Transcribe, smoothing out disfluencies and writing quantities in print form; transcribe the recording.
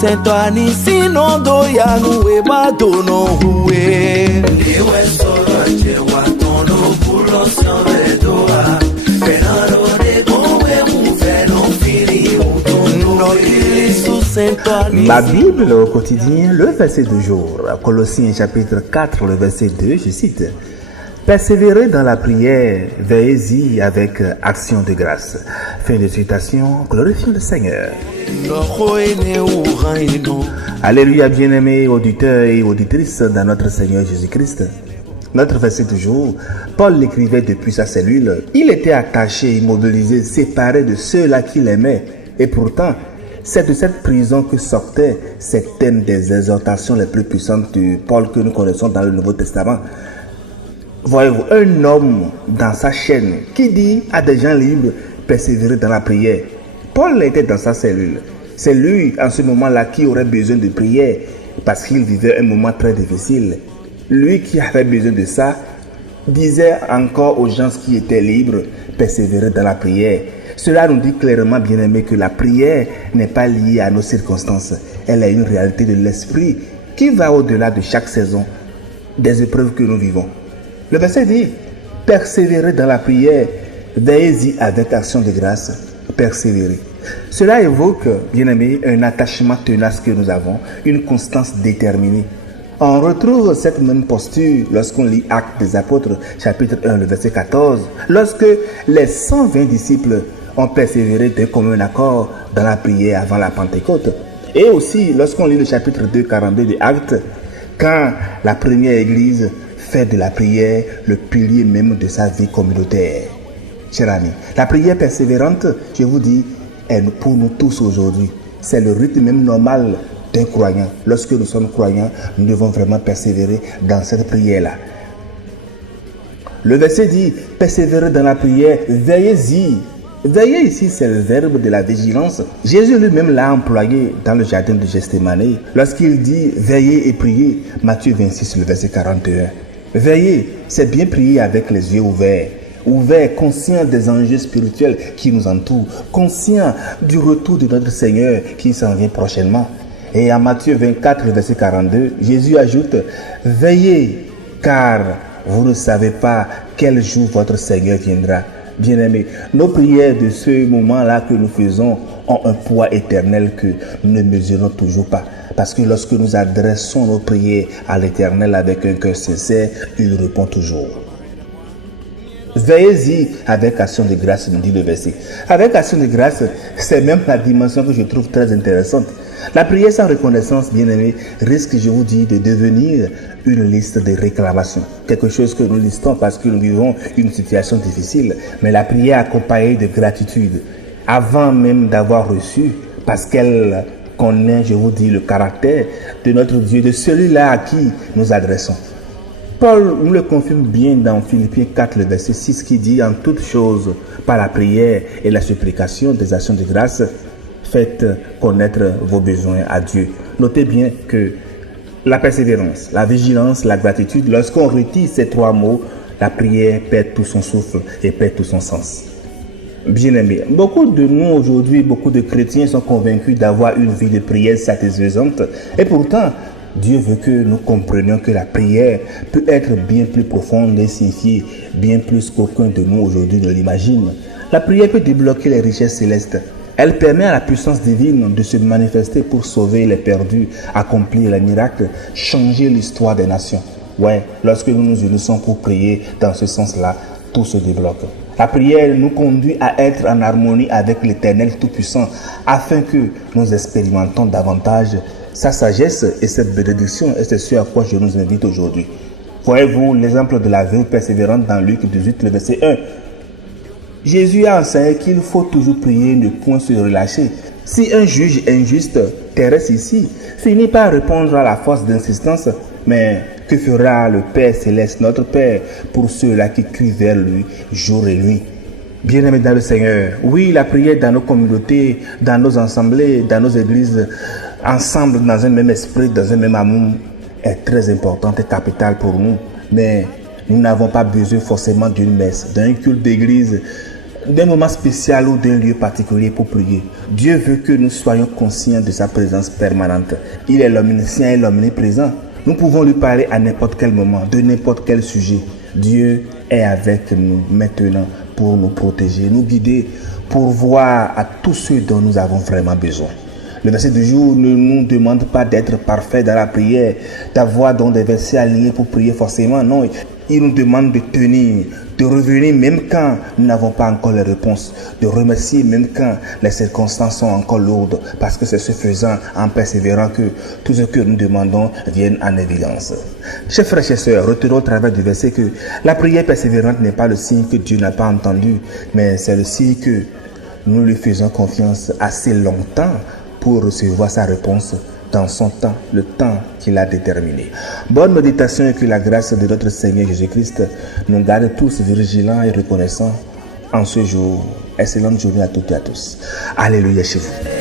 Santo Anisino doya nuwe badono huwe. Niwe solo anje watono pulo sanvedoa. Penaro de gowe muveno fili utono ilisu Santo Anisino. Ma Bible au quotidien, le verset du jour, Colossiens chapitre 4, le verset 2, je cite. Persévérez dans la prière, veillez-y avec action de grâce. Fin de citation, glorifions le Seigneur. Alléluia, bien-aimés auditeurs et auditrices dans notre Seigneur Jésus-Christ. Notre verset du jour, Paul l'écrivait depuis sa cellule. Il était attaché, immobilisé, séparé de ceux-là qu'il aimait. Et pourtant, c'est de cette prison que sortaient certaines des exhortations les plus puissantes de Paul que nous connaissons dans le Nouveau Testament. Voyez-vous, un homme dans sa chaîne qui dit à des gens libres, persévérer dans la prière. Paul était dans sa cellule. C'est lui, en ce moment-là, qui aurait besoin de prière parce qu'il vivait un moment très difficile. Lui qui avait besoin de ça, disait encore aux gens qui étaient libres, persévérer dans la prière. Cela nous dit clairement, bien-aimés, que la prière n'est pas liée à nos circonstances. Elle est une réalité de l'esprit qui va au-delà de chaque saison des épreuves que nous vivons. Le verset dit, persévérez dans la prière, veillez-y avec action de grâce, persévérez. Cela évoque, bien aimé, un attachement tenace que nous avons, une constance déterminée. On retrouve cette même posture lorsqu'on lit Actes des Apôtres, chapitre 1, le verset 14, lorsque les 120 disciples ont persévéré d'un commun accord dans la prière avant la Pentecôte. Et aussi, lorsqu'on lit le chapitre 2, 42 de Actes, quand la première église fait de la prière le pilier même de sa vie communautaire. Chers amis, la prière persévérante, je vous dis, est pour nous tous aujourd'hui. C'est le rythme même normal d'un croyant. Lorsque nous sommes croyants, nous devons vraiment persévérer dans cette prière-là. Le verset dit, persévérer dans la prière, veillez-y. Veiller ici, c'est le verbe de la vigilance. Jésus lui-même l'a employé dans le jardin de Gethsémani lorsqu'il dit veillez et priez. Matthieu 26, le verset 41. Veiller, c'est bien prier avec les yeux ouverts. Ouverts, conscients des enjeux spirituels qui nous entourent, conscients du retour de notre Seigneur qui s'en vient prochainement. Et en Matthieu 24, le verset 42, Jésus ajoute veillez, car vous ne savez pas quel jour votre Seigneur viendra. Bien-aimés, nos prières de ce moment-là que nous faisons ont un poids éternel que nous ne mesurons toujours pas. Parce que lorsque nous adressons nos prières à l'Éternel avec un cœur sincère, il répond toujours. Veillez-y avec action de grâce, nous dit le verset. Avec action de grâce, c'est même la dimension que je trouve très intéressante. La prière sans reconnaissance, bien-aimé, risque, je vous dis, de devenir une liste de réclamations. Quelque chose que nous listons parce que nous vivons une situation difficile. Mais la prière accompagnée de gratitude, avant même d'avoir reçu, parce qu'elle connaît, je vous dis, le caractère de notre Dieu, de celui-là à qui nous adressons. Paul nous le confirme bien dans Philippiens 4, le verset 6, qui dit en toutes choses, par la prière et la supplication des actions de grâce, faites connaître vos besoins à Dieu. Notez bien que la persévérance, la vigilance, la gratitude, lorsqu'on retire ces trois mots, la prière perd tout son souffle et perd tout son sens. Bien-aimés, beaucoup de nous aujourd'hui, beaucoup de chrétiens sont convaincus d'avoir une vie de prière satisfaisante. Et pourtant, Dieu veut que nous comprenions que la prière peut être bien plus profonde et signifier bien plus qu'aucun de nous aujourd'hui ne l'imagine. La prière peut débloquer les richesses célestes. Elle permet à la puissance divine de se manifester pour sauver les perdus, accomplir les miracles, changer l'histoire des nations. Ouais, lorsque nous nous unissons pour prier dans ce sens-là, tout se débloque. La prière nous conduit à être en harmonie avec l'Éternel Tout-Puissant afin que nous expérimentons davantage sa sagesse et cette bénédiction. Et c'est ce à quoi je nous invite aujourd'hui. Voyez-vous l'exemple de la veuve persévérante dans Luc 18, le verset 1. Jésus a enseigné qu'il faut toujours prier, ne point se relâcher. Si un juge injuste terrestre ici finit par répondre à la force d'insistance, mais que fera le Père Céleste, notre Père, pour ceux-là qui crient vers lui jour et nuit? Bien-aimés dans le Seigneur, oui, la prière dans nos communautés, dans nos assemblées, dans nos églises, ensemble dans un même esprit, dans un même amour, est très importante et capitale pour nous. Mais nous n'avons pas besoin forcément d'une messe, d'un culte d'église, d'un moment spécial ou d'un lieu particulier pour prier. Dieu veut que nous soyons conscients de sa présence permanente. Il est l'omniscient et l'omniprésent. Nous pouvons lui parler à n'importe quel moment, de n'importe quel sujet. Dieu est avec nous maintenant pour nous protéger, nous guider, pour voir à tout ce dont nous avons vraiment besoin. Le verset du jour ne nous demande pas d'être parfait dans la prière, d'avoir donc des versets alignés pour prier forcément. Non, il nous demande de tenir, de revenir même quand nous n'avons pas encore les réponses, de remercier même quand les circonstances sont encore lourdes, parce que c'est ce faisant, en persévérant, que tout ce que nous demandons vienne en évidence. Chers frères et chers sœurs, retenons au travers du verset que la prière persévérante n'est pas le signe que Dieu n'a pas entendu, mais c'est le signe que nous lui faisons confiance assez longtemps pour recevoir sa réponse dans son temps, le temps qu'il a déterminé. Bonne méditation et que la grâce de notre Seigneur Jésus-Christ nous garde tous vigilants et reconnaissants en ce jour. Excellente journée à toutes et à tous. Alléluia chez vous.